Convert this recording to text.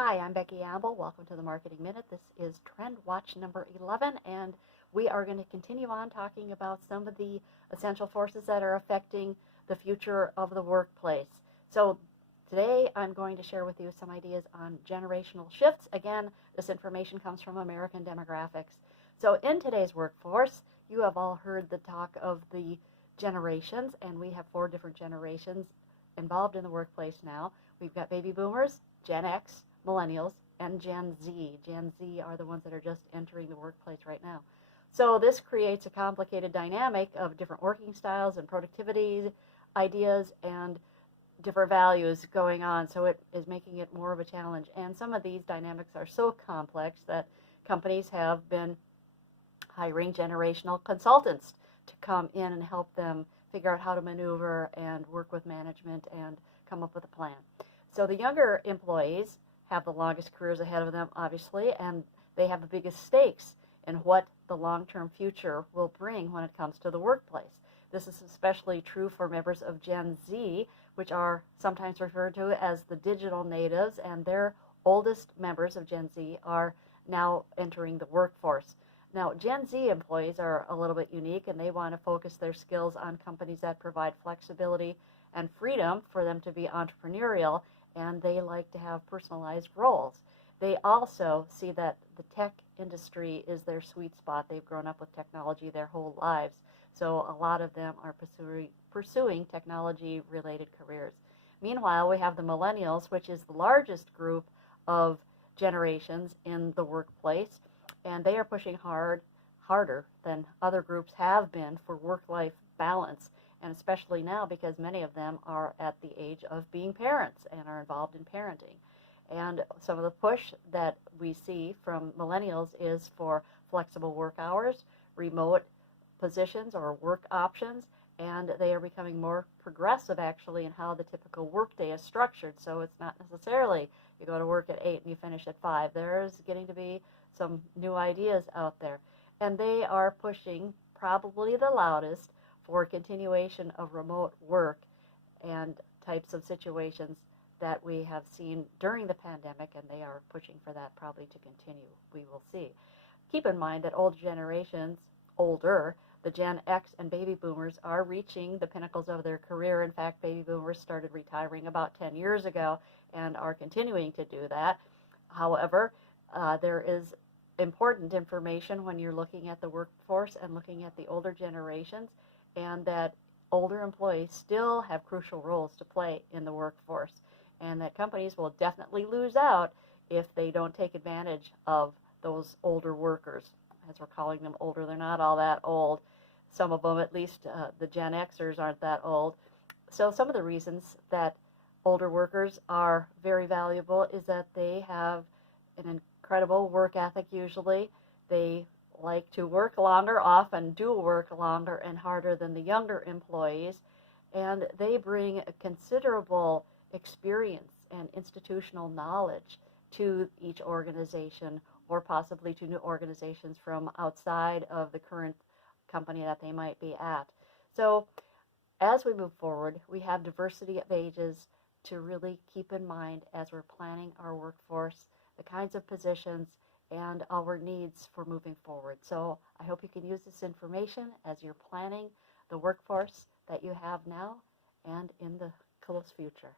Hi, I'm Becky Amble. Welcome to the Marketing Minute. This is TrendWatch number 11, and we are going to continue on talking about some of the essential forces that are affecting the future of the workplace. So today I'm going to share with you some ideas on generational shifts. Again, this information comes from American Demographics. So in today's workforce, you have all heard the talk of the generations, and we have 4 different generations involved in the workplace now. We've got baby boomers, Gen X, millennials, and Gen Z. Gen Z are the ones that are just entering the workplace right now. So this creates a complicated dynamic of different working styles and productivity ideas and different values going on. So it is making it more of a challenge. And some of these dynamics are so complex that companies have been hiring generational consultants to come in and help them figure out how to maneuver and work with management and come up with a plan. So the younger employees have the longest careers ahead of them, obviously, and they have the biggest stakes in what the long-term future will bring when it comes to the workplace. This is especially true for members of Gen Z, which are sometimes referred to as the digital natives, and their oldest members of Gen Z are now entering the workforce. Now, Gen Z employees are a little bit unique, and they want to focus their skills on companies that provide flexibility and freedom for them to be entrepreneurial, and they like to have personalized roles. They also see that the tech industry is their sweet spot. They've grown up with technology their whole lives, so a lot of them are pursuing technology-related careers. Meanwhile, we have the millennials, which is the largest group of generations in the workplace, and they are pushing harder than other groups have been for work-life balance, and especially now because many of them are at the age of being parents and are involved in parenting. And some of the push that we see from millennials is for flexible work hours, remote positions or work options, and they are becoming more progressive actually in how the typical workday is structured. So it's not necessarily you go to work at 8 and you finish at 5. There's getting to be some new ideas out there. And they are pushing probably the loudest for continuation of remote work and types of situations that we have seen during the pandemic, and they are pushing for that probably to continue. We will see. Keep in mind that older generations, the Gen X and baby boomers, are reaching the pinnacles of their career. In fact, baby boomers started retiring about 10 years ago and are continuing to do that. However, there is important information when you're looking at the workforce and looking at the older generations, and that older employees still have crucial roles to play in the workforce, and that companies will definitely lose out if they don't take advantage of those older workers. As we're calling them older, they're not all that old. Some of them, at least the Gen Xers, aren't that old. So some of the reasons that older workers are very valuable is that they have an incredible work ethic usually. They like to work longer, often do work longer and harder than the younger employees, and they bring a considerable experience and institutional knowledge to each organization, or possibly to new organizations from outside of the current company that they might be at. So as we move forward, we have diversity of ages to really keep in mind as we're planning our workforce, the kinds of positions and our needs for moving forward. So I hope you can use this information as you're planning the workforce that you have now and in the close future.